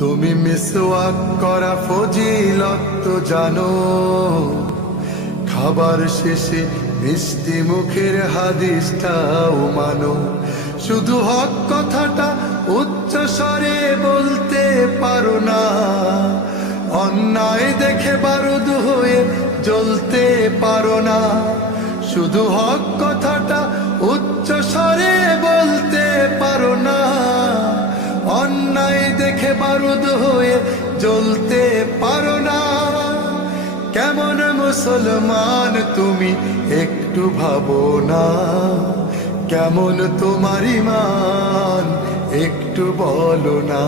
তুমি মিসওয়াক করা ফজিলত তো জানো, খাবার শেষে মিষ্টি মুখের হাদিসটাও মানো। শুধু হক কথাটা উচ্চ স্বরে বলতে পারো না, অন্যায় দেখে বারুদ হয়ে জ্বলতে পারো না। শুধু হক কথাটা উচ্চ স্বরে বলতে পারো না, অন্যায় দেখে বারুদ হয়ে জ্বলতে পারো না। কেমন মুসলমান তুমি একটু ভাবো না, কেমন তোমার ঈমান একটু বলো না।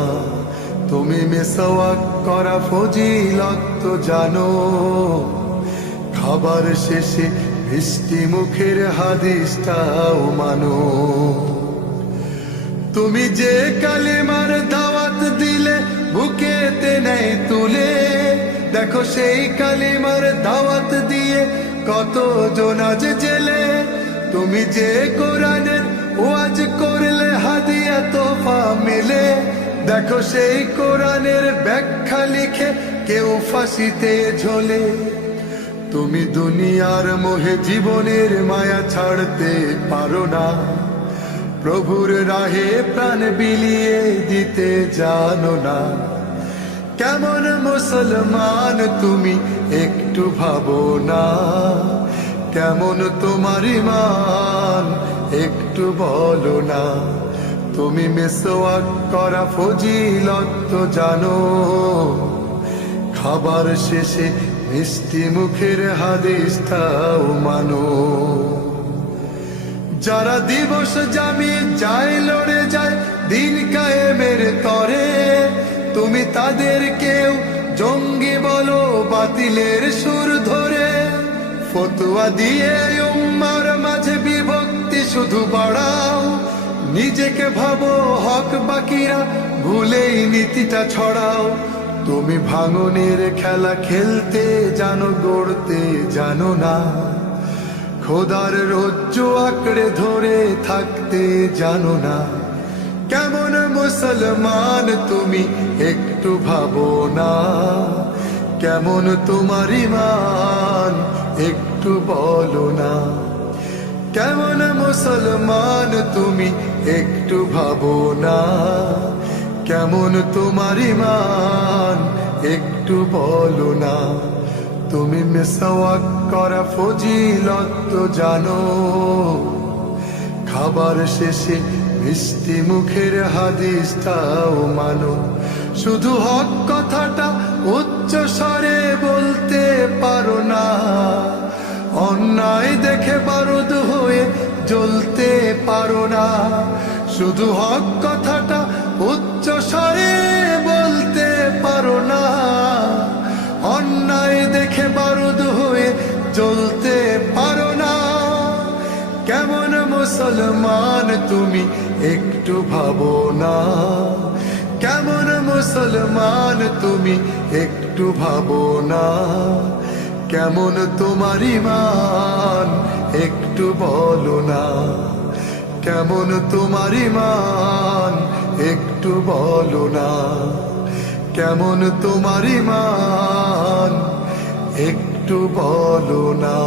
তুমি মিসওয়াক করা ফজিলত তো জানো, খাবার শেষে মিষ্টি মুখের হাদিসটাও মানো। তুমি যে কালিমার দাওয়াত দিলে বুকেতে নেই তুলে, দেখো সেই কালিমার দাওয়াত দিয়ে কত জন আজ জেলে। তুমি যে কোরআনের ওয়াজ করলে হাদিয়া তোফা মিলে, দেখো সেই কোরআনের ব্যাখ্যা লিখে কেউ ফাঁসিতে ঝোলে। তুমি দুনিয়ার মোহে জীবনের মায়া ছাড়তে পারো না, প্রভুর রাহে প্রাণ বিলিয়ে দিতে জানো না। কেমন মুসলমান তুমি একটু ভাবো না, কেমন তোমার ঈমান একটু বলো না। তুমি মিসওয়াক করা ফজিলত তো জানো, খাবার শেষে মিষ্টি মুখের হাদিসটাও মানো। যারা দিবস জামি যায় লড়ে যায় দিন কায়েমের তরে, তুমি তাদের কেউ জঙ্গি বলো বাতিলের সুর ধরে। ফতোয়া দিয়ে উম্মার মাঝে বিভক্তি শুধু বাড়াও, নিজেকে ভাবো হক বাকিরা ভুলেই নীতিটা ছড়াও। তুমি ভাঙনের খেলা খেলতে জানো, গড়তে জানো না। খোদার রজ্জু আঁকড়ে ধরে থাকতে জানো না। কেমন মুসলমান তুমি একটু ভাবো না, কেমন তোমার ঈমান একটু বলো না। কেমন মুসলমান তুমি একটু ভাবো না, কেমন তোমার ঈমান একটু বলো না। তুমি মিসওয়াক করা ফজিলত তো জানো, খাবার শেষে মিষ্টি মুখের হাদিসটাও মানো। শুধু হক কথাটা উচ্চ স্বরে বলতে পারো না, অন্যায় দেখে বারুদ হয়ে জ্বলতে পারো না। শুধু হক কথাটা উচ্চ স্বরে বলতে পারো না, অন্যায় দেখে বারুদ হয়ে জ্বলতে পারো না। কেমন মুসলমান তুমি একটু ভাবো না, কেমন মুসলমান তুমি একটু ভাবো না। কেমন তোমার ঈমান একটু বলো না, কেমন তোমার ঈমান একটু বলো না। কেমন তোমার ঈমান একটু বলো না।